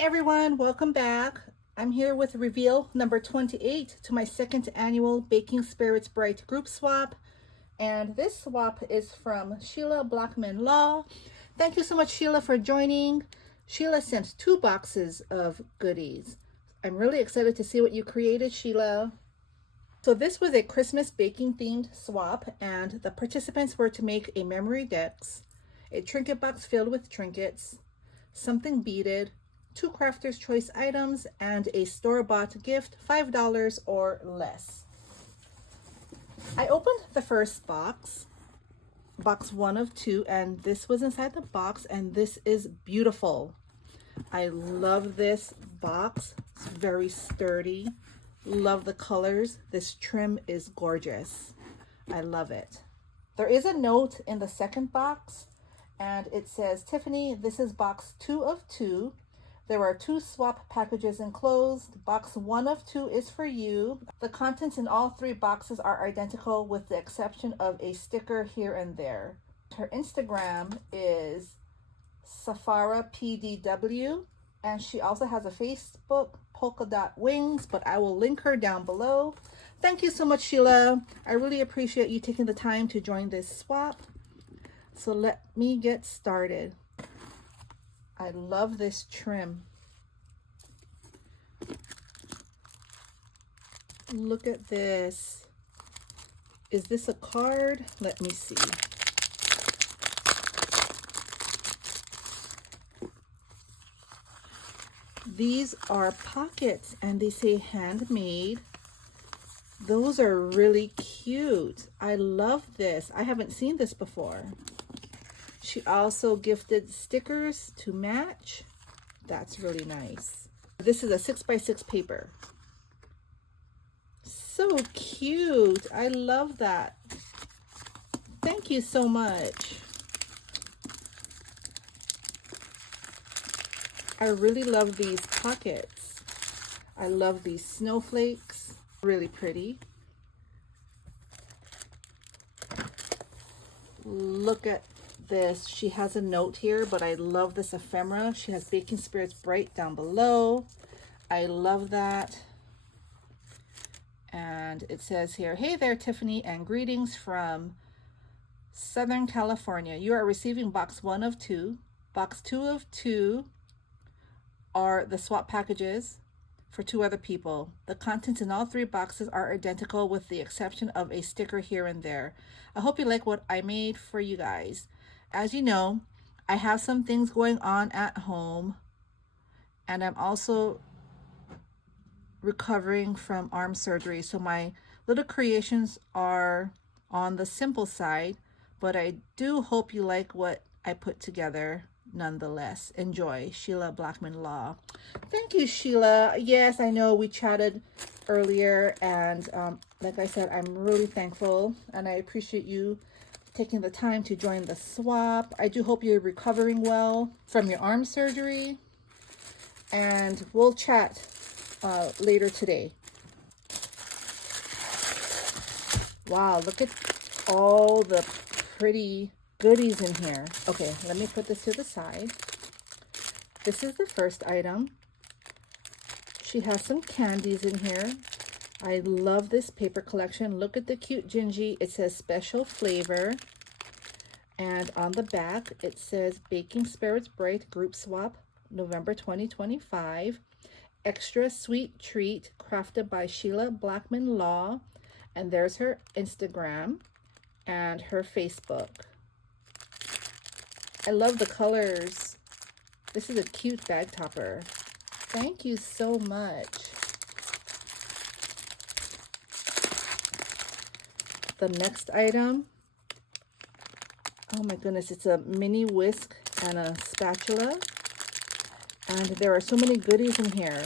everyone, welcome back. I'm here with reveal number 28 to my second annual Baking Spirits Bright group swap. And this swap is from Sheila Blackman Law. Thank you so much, Sheila, for joining. Sheila sent 2 boxes of goodies. I'm really excited to see what you created, Sheila. So this was a Christmas baking themed swap, and the participants were to make a memory decks, a trinket box filled with trinkets, something beaded, 2 Crafter's Choice items, and a store-bought gift, $5 or less. I opened the first box 1 of 2, and this was inside the box, and this is beautiful. I love this box. It's very sturdy. Love the colors. This trim is gorgeous. I love it. There is a note in the second box, and it says, Tiffany, this is box 2 of 2. There are 2 swap packages enclosed. Box 1 of 2 is for you. The contents in all 3 boxes are identical with the exception of a sticker here and there. Her Instagram is safarapdw, and she also has a Facebook, Polka Dot Wings, but I will link her down below. Thank you so much, Sheila. I really appreciate you taking the time to join this swap. So let me get started. I love this trim. Look at this. Is this a card? Let me see. These are pockets, and they say handmade. Those are really cute. I love this. I haven't seen this before. She also gifted stickers to match. That's really nice. This is a 6x6 paper. So cute. I love that. Thank you so much. I really love these pockets. I love these snowflakes. Really pretty. Look at this. She has a note here, but I love this ephemera. She has Baking Spirits Bright down below. I love that. And it says here, hey there, Tiffany, and greetings from Southern California. You are receiving box 1 of 2. Box 2 of 2 are the swap packages for 2 other people. The contents in all 3 boxes are identical with the exception of a sticker here and there. I hope you like what I made for you guys. As you know, I have some things going on at home, and I'm also recovering from arm surgery, so my little creations are on the simple side, but I do hope you like what I put together nonetheless. Enjoy. Sheila Blackman Law. Thank you, Sheila. Yes, I know we chatted earlier, and like I said, I'm really thankful, and I appreciate you taking the time to join the swap. I do hope you're recovering well from your arm surgery, and we'll chat later today. Wow, look at all the pretty goodies in here. Okay, let me put this to the side. This is the first item. She has some candies in here. I love this paper collection. Look at the cute Gingy. It says special flavor. And on the back, it says Baking Spirits Bright Group Swap, November 2025. Extra sweet treat crafted by Sheila Blackman Law. And there's her Instagram and her Facebook. I love the colors. This is a cute bag topper. Thank you so much. The next item, oh my goodness, it's a mini whisk and a spatula. And there are so many goodies in here.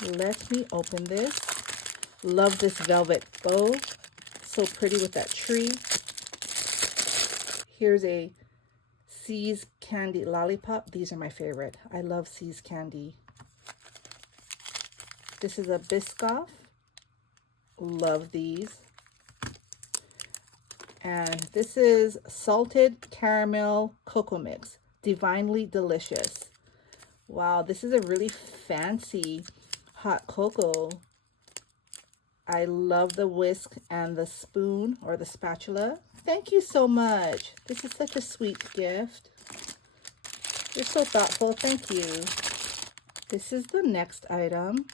Let me open this. Love this velvet bow. So pretty with that tree. Here's a See's candy lollipop. These are my favorite. I love See's candy. This is a Biscoff. Love these. And this is salted caramel cocoa mix. Divinely delicious. Wow, this is a really fancy hot cocoa. I love the whisk and the spoon or the spatula. Thank you so much. This is such a sweet gift. You're so thoughtful. Thank you. This is the next item.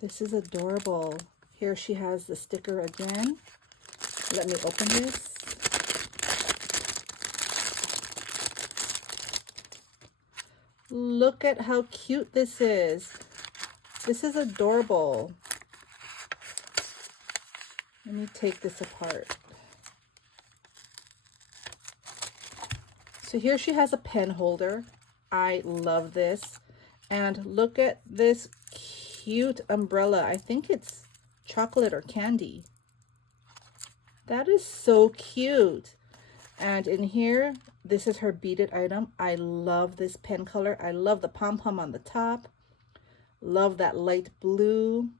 This is adorable. Here she has the sticker again. Let me open this. Look at how cute this is. This is adorable. Let me take this apart. So here she has a pen holder. I love this. And look at this cute umbrella. I think it's chocolate or candy. That is so cute. And in here, this is her beaded item. I love this pen color. I love the pom-pom on the top. Love that light blue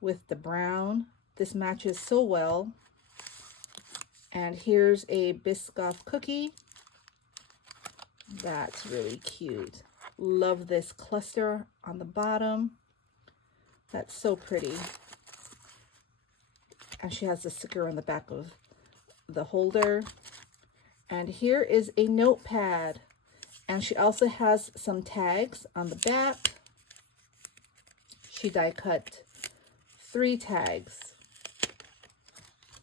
with the brown. This matches so well. And here's a Biscoff cookie. That's really cute. Love this cluster on the bottom. That's so pretty. And she has the sticker on the back of the holder. And here is a notepad. And she also has some tags on the back. She die cut 3 tags.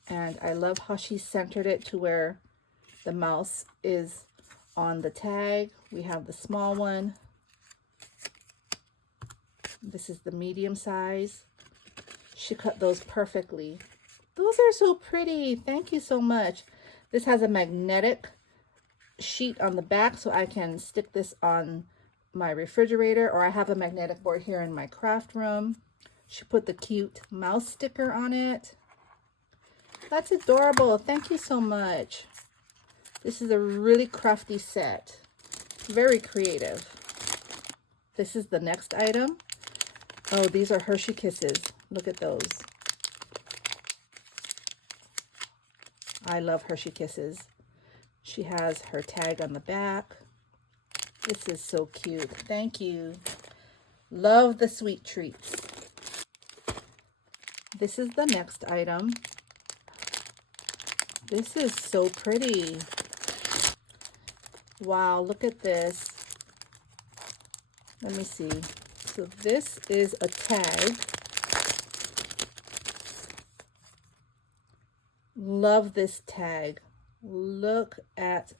And I love how she centered it to where the mouse is on the tag. We have the small one. This is the medium size. She cut those perfectly. Those are so pretty. Thank you so much. This has a magnetic sheet on the back, so I can stick this on my refrigerator, or I have a magnetic board here in my craft room. She put the cute mouse sticker on it. That's adorable. Thank you so much. This is a really crafty set. Very creative. This is the next item. Oh, these are Hershey Kisses. Look at those. I love Hershey Kisses. She has her tag on the back. This is so cute. Thank you. Love the sweet treats. This is the next item. This is so pretty. Wow, look at this. Let me see. So this is a tag. Love this tag. Look at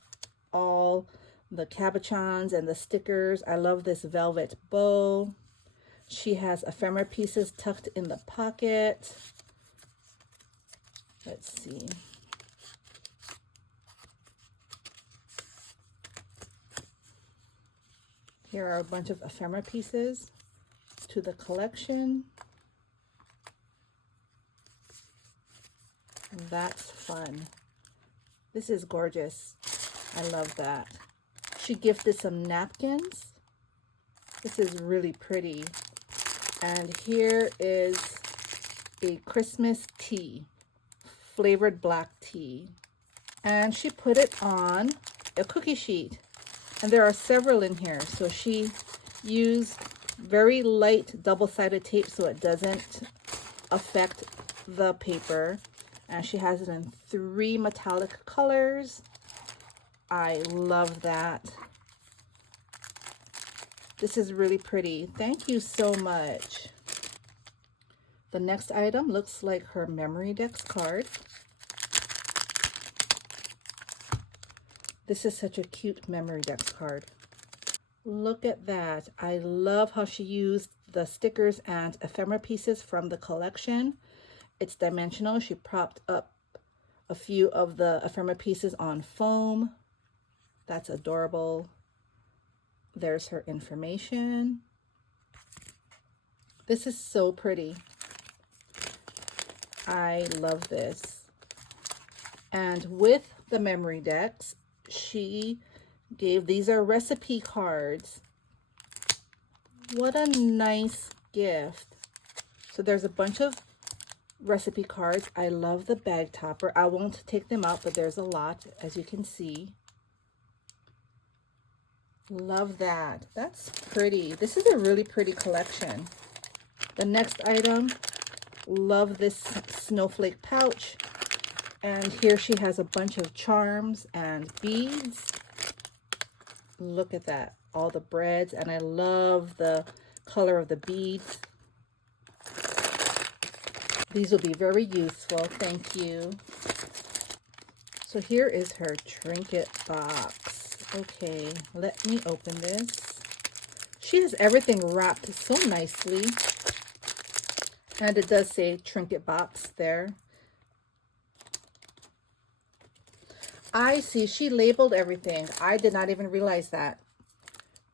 all the cabochons and the stickers. I love this velvet bow. She has ephemera pieces tucked in the pocket. Let's see. Here are a bunch of ephemera pieces to the collection. That's fun. This is gorgeous. I love that. She gifted some napkins. This is really pretty. And here is a Christmas tea, flavored black tea. And she put it on a cookie sheet. And there are several in here. So she used very light double-sided tape so it doesn't affect the paper. And she has it in 3 metallic colors. I love that. This is really pretty. Thank you so much. The next item looks like her Memory Dex card. This is such a cute Memory Dex card. Look at that. I love how she used the stickers and ephemera pieces from the collection. It's dimensional. She propped up a few of the ephemera pieces on foam. That's adorable. There's her information. This is so pretty. I love this. And with the Memory Decks, she gave, these are recipe cards. What a nice gift. So there's a bunch of recipe cards. I love the bag topper. I won't take them out, but there's a lot, as you can see. Love that. That's pretty. This is a really pretty collection. The next item, love this snowflake pouch. And here she has a bunch of charms and beads. Look at that. All the breads. And I love the color of the beads. These will be very useful. Thank you. So here is her trinket box. Okay, let me open this. She has everything wrapped so nicely. And it does say trinket box there. I see, she labeled everything. I did not even realize that.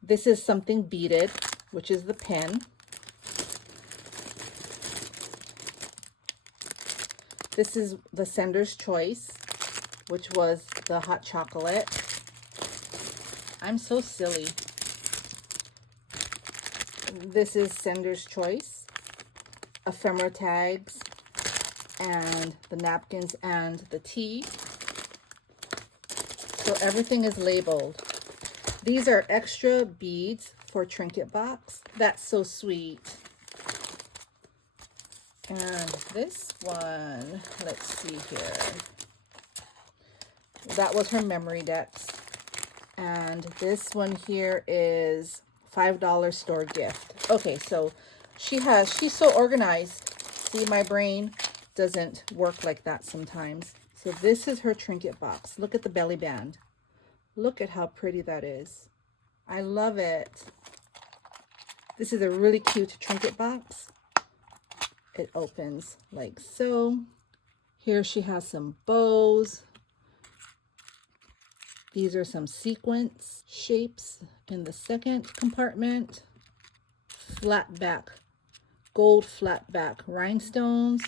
This is something beaded, which is the pen. This is the sender's choice, which was the hot chocolate. I'm so silly. This is sender's choice, ephemera tags, and the napkins and the tea. So everything is labeled. These are extra beads for trinket box. That's so sweet. And this one, let's see here. That was her memory decks. And this one here is $5 store gift. Okay, so she's so organized. See, my brain doesn't work like that sometimes. So this is her trinket box. Look at the belly band. Look at how pretty that is. I love it. This is a really cute trinket box. It opens like so. Here she has some bows. These are some sequence shapes in the second compartment. Flat back, gold flat back rhinestones.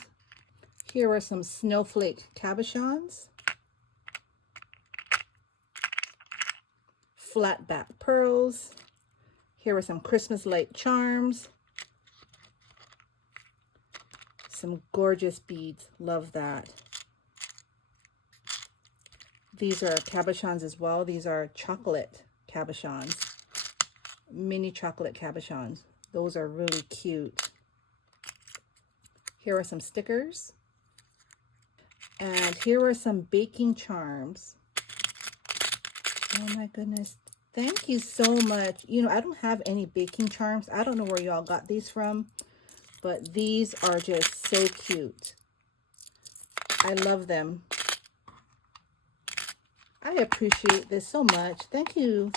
Here are some snowflake cabochons. Flat back pearls. Here are some Christmas light charms. Some gorgeous beads. Love that. These are cabochons as well. These are chocolate cabochons. Mini chocolate cabochons. Those are really cute. Here are some stickers. And here are some baking charms. Oh my goodness. Thank you so much. You know, I don't have any baking charms. I don't know where y'all got these from, but these are just so cute. I love them. I appreciate this so much. Thank you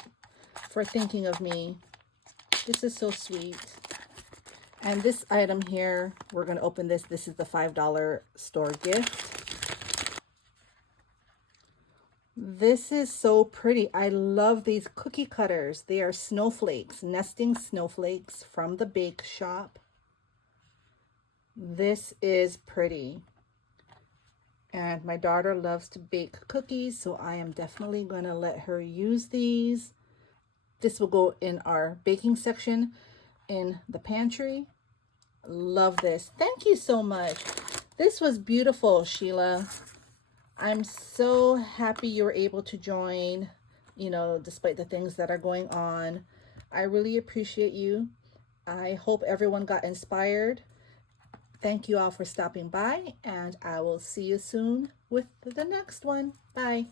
for thinking of me. This is so sweet. And this item here, we're going to open this. This is the $5 store gift. This is so pretty. I love these cookie cutters. They are snowflakes, nesting snowflakes from the bake shop. This is pretty. And my daughter loves to bake cookies, so I am definitely going to let her use these. This will go in our baking section in the pantry. Love this. Thank you so much. This was beautiful, Sheila. I'm so happy you were able to join, you know, despite the things that are going on. I really appreciate you. I hope everyone got inspired. Thank you all for stopping by, and I will see you soon with the next one. Bye.